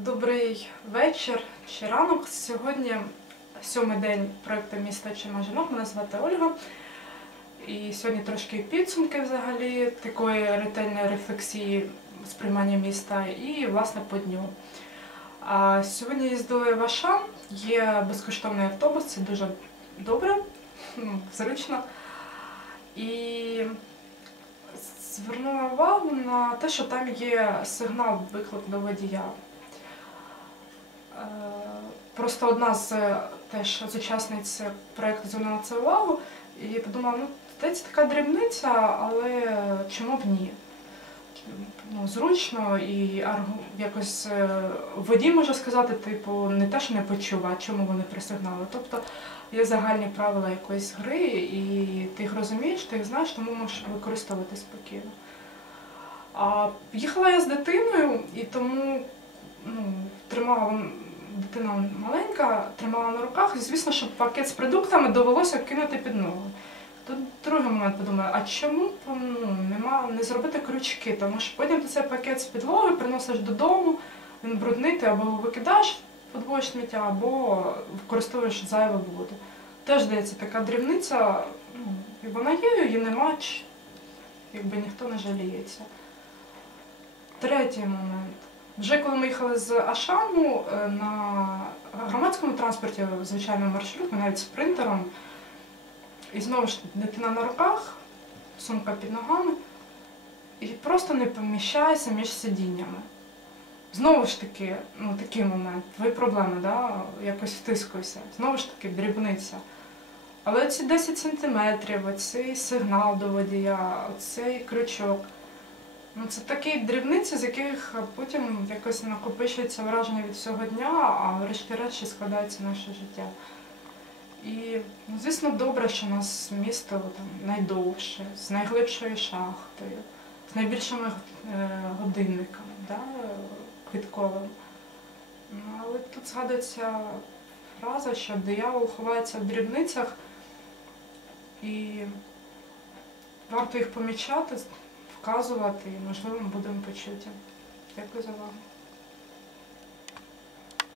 Добрий вечір чи ранок. Сьогодні сьомий день проєкту міста Чима жінок. Мене звати Ольга. І сьогодні трошки підсумки взагалі такої ретельної рефлексії сприймання міста і власне по дню. А сьогодні їздили в Ашан, є безкоштовний автобус, це дуже добре, зручно. І звернула увагу на те, що там є сигнал виклик до водія. Е, Просто одна з е, теж з учасниць проєкту звернула це увагу і подумала, ну це така дрібниця, але чому б ні? Ну, зручно і якось е, водій може сказати, типу, не те, що не почув, чому вони присигнали. Тобто є загальні правила якоїсь гри, і ти їх розумієш, ти їх знаєш, тому можеш використовувати спокійно. А їхала я з дитиною, і тому ну, тримала дитина маленька, тримала на руках, і звісно, що пакет з продуктами довелося кинути під ногу. Тут другий момент подумаю, а чому б, ну, нема, не зробити крючки? Тому що потім ти цей пакет з підлоги приносиш додому, він брудний, ти або викидаєш в подвоє сміття, або використовуєш зайву воду. Теж здається, така дрібниця, ну, і вона є, її нема, якби ніхто не жаліється. Третій момент. Вже коли ми їхали з Ашану е, на громадському транспорті, звичайно, маршрут, ми навіть спринтером, і знову ж дитина на руках, сумка під ногами, і просто не поміщається між сидіннями. Знову ж таки, ну такий момент, твої проблеми, да? якось втискуюся. Знову ж таки, дрібниця. Але ці 10 сантиметрів, оцей сигнал до водія, оцей крючок. Ну, це такі дрібниці, з яких потім якось накопичується враження від всього дня, а врешті-решт складається наше життя. І, ну, звісно, добре, що у нас місто там, найдовше, з найглибшою шахтою, з найбільшими е, годинниками, да, квітковими. Ну, але тут згадується фраза, що диявол ховається в дрібницях, і варто їх помічати, вказувати, і, можливо, ми будемо почуті. Дякую за увагу.